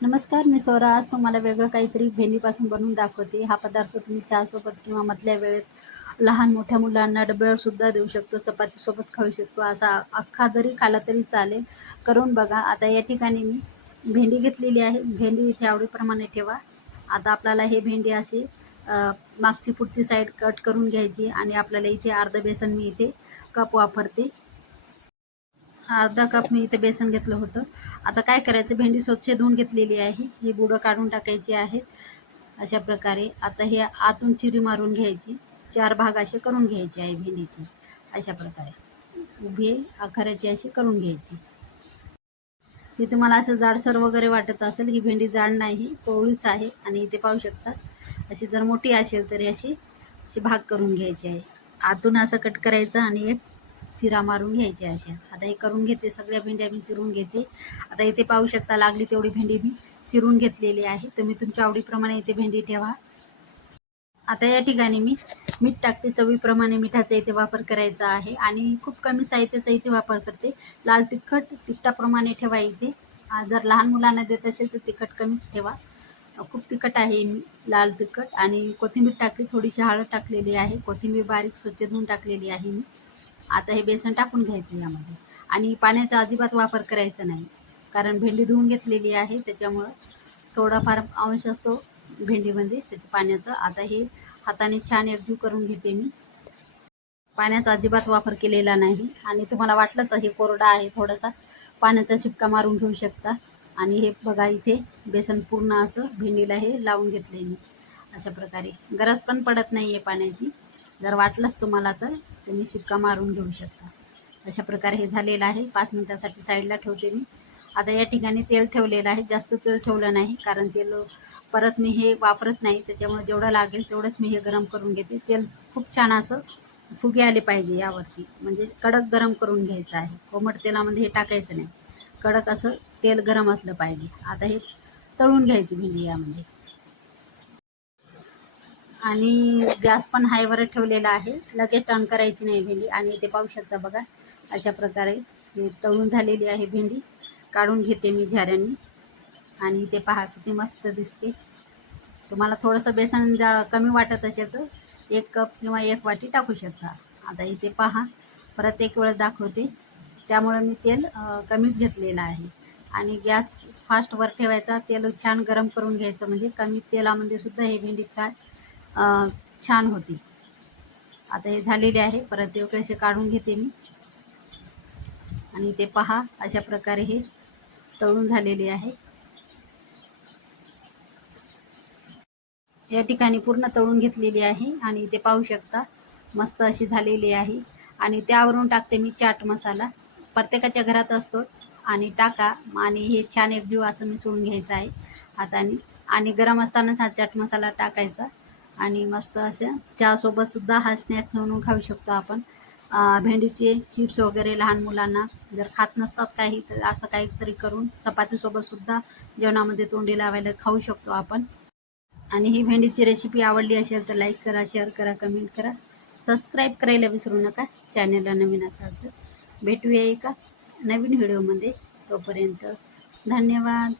नमस्कार, मी स्वरा. आज तुम्हाला वेगळं काहीतरी भेंडीपासून बनवून दाखवते. हा पदार्थ तुम्ही चहासोबत किंवा मधल्या वेळेत लहान मोठ्या मुलांना डब्यावर सुद्धा देऊ शकतो, चपातीसोबत खाऊ शकतो. असा अख्खा जरी खाला तरी चालेल. करून बघा. आता या ठिकाणी मी भेंडी घेतलेली आहे. भेंडी इथे आवडीप्रमाणे ठेवा. आता आपल्याला हे भेंडी अशी मागची पुढची साईड कट करून घ्यायची आणि आपल्याला इथे अर्ध बेसन मी इथे कप वापरते. अर्धा कप मी इथे बेसन घेतलं होतं. आता काय करायचं, भेंडी स्वच्छ धुवून घेतलेली आहे. ही बुडं काढून टाकायची आहेत. अशा प्रकारे आता हे आतून चिरी मारून घ्यायची. 4 भाग असे करून घ्यायचे आहे भेंडीचे. अशा प्रकारे उभी आकाराची अशी करून घ्यायची. ही तुम्हाला असं जाडसर वगैरे वाटत असेल, ही भेंडी जाड नाही, कोवळीच आहे. आणि इथे पाहू शकता, अशी जर मोठी असेल तरी अशी अशी भाग करून घ्यायची आहे. आतून असं कट करायचं आणि एक चिरा मारून घ्यायचे अशा. आता हे करून घेते, सगळ्या भेंड्या मी चिरून घेते. आता इथे पाहू शकता, लागली तेवढी भेंडी मी चिरून घेतलेली आहे. तुम्ही तुमच्या आवडीप्रमाणे इथे भेंडी ठेवा. आता या ठिकाणी मी मीठ टाकते. चवीप्रमाणे मिठाचा इथे वापर करायचा आहे आणि खूप कमी साहित्याचा इथे वापर करते. लाल तिखट तिखटाप्रमाणे ठेवा इथे. जर लहान मुलांना देत असेल तर तिखट कमीच ठेवा. खूप तिखट आहे मी, लाल तिखट. आणि कोथिंबीर टाकली, थोडीशी हळद टाकलेली आहे. कोथिंबीर बारीक स्वच्छ धुवून टाकलेली आहे मी. आता हे बेसन टाकून घ्यायचं यामध्ये आणि पाण्याचा अजिबात वापर करायचा नाही, कारण भेंडी धुवून घेतलेली आहे, त्याच्यामुळं थोडाफार अंश असतो भेंडीमध्ये त्याच्या पाण्याचं. आता हे हाताने छान एकजीव करून घेते मी. पाण्याचा अजिबात वापर केलेला नाही. आणि तुम्हाला वाटलंच हे कोरडा आहे, थोडासा पाण्याचा शिपका मारून घेऊ शकता. आणि हे बघा, इथे बेसन पूर्ण असं भेंडीला हे लावून घेतले मी. अशा प्रकारे गरज पण पडत नाही आहे पाण्याची. जर वाटलंच तुम्हाला तर तुम्ही शिपका मारून घेऊ शकता. अशा प्रकारे हे झालेलं आहे. 5 मिनिटासाठी साईडला ठेवते मी. आता या ठिकाणी तेल ठेवलेलं आहे. जास्त तेल ठेवलं नाही, कारण तेल परत मी हे वापरत नाही, त्याच्यामुळे जेवढं लागेल तेवढंच मी हे गरम करून घेते. तेल खूप छान असं फुगे आले पाहिजे यावरती, म्हणजे कडक गरम करून घ्यायचं आहे. कोमट तेलामध्ये हे टाकायचं नाही, कडक असं तेल गरम असलं पाहिजे. आता हे तळून घ्यायची भेंडी यामध्ये. आणि गॅस पण हायवर ठेवलेला आहे, लगेच टर्न करायची नाही भेंडी. आणि ते पाहू शकता बघा, अशा प्रकारे हे तळून झालेली आहे भेंडी. काढून घेते मी झाऱ्याने. आणि ते पहा किती मस्त दिसते. तुम्हाला थोडंसं बेसन कमी वाटत असेल तर 1 कप किंवा 1 वाटी टाकू शकता. आता इथे पहा, परत एक वेळ दाखवते. त्यामुळे मी तेल कमीच घेतलेलं आहे. आणि गॅस फास्टवर ठेवायचा. तेल छान गरम करून घ्यायचं, म्हणजे कमी तेलामध्ये सुद्धा हे भेंडी फ्राय छान होती. आता हे झालेले आहे. परत एक वेळेस काढून घेते मी. आणि ते पहा, अशा प्रकारे हे तळून झालेले आहे. या ठिकाणी पूर्ण तळून घेतलेली आहे. आणि इथे पाहू शकता, मस्त अशी झालेली आहे. आणि त्यावरून टाकते मी चाट मसाला. प्रत्येकाच्या घरात असतो, आणि टाका. आणि हे छान एकजीव असं मिसळून घ्यायचं आहे हाताने. आणि गरम असतानाच हा चाट मसाला टाकायचा. आणि मस्त असं चहासोबत सुद्धा हा स्नॅक्स म्हणून खाऊ शकतो आपण. भेंडीचे चिप्स वगैरे लहान मुलांना जर खात नसतात काही, तर असं काहीतरी करून चपातीसोबत सुद्धा जेवणामध्ये तोंडी लावायला खाऊ शकतो आपण. आणि ही भेंडीची रेसिपी आवडली असेल तर लाईक करा, शेअर करा, कमेंट करा. सबस्क्राईब करायला विसरू नका, चॅनलला नवीन असाल तर. भेटूया एका नवीन व्हिडिओमध्ये. तोपर्यंत धन्यवाद.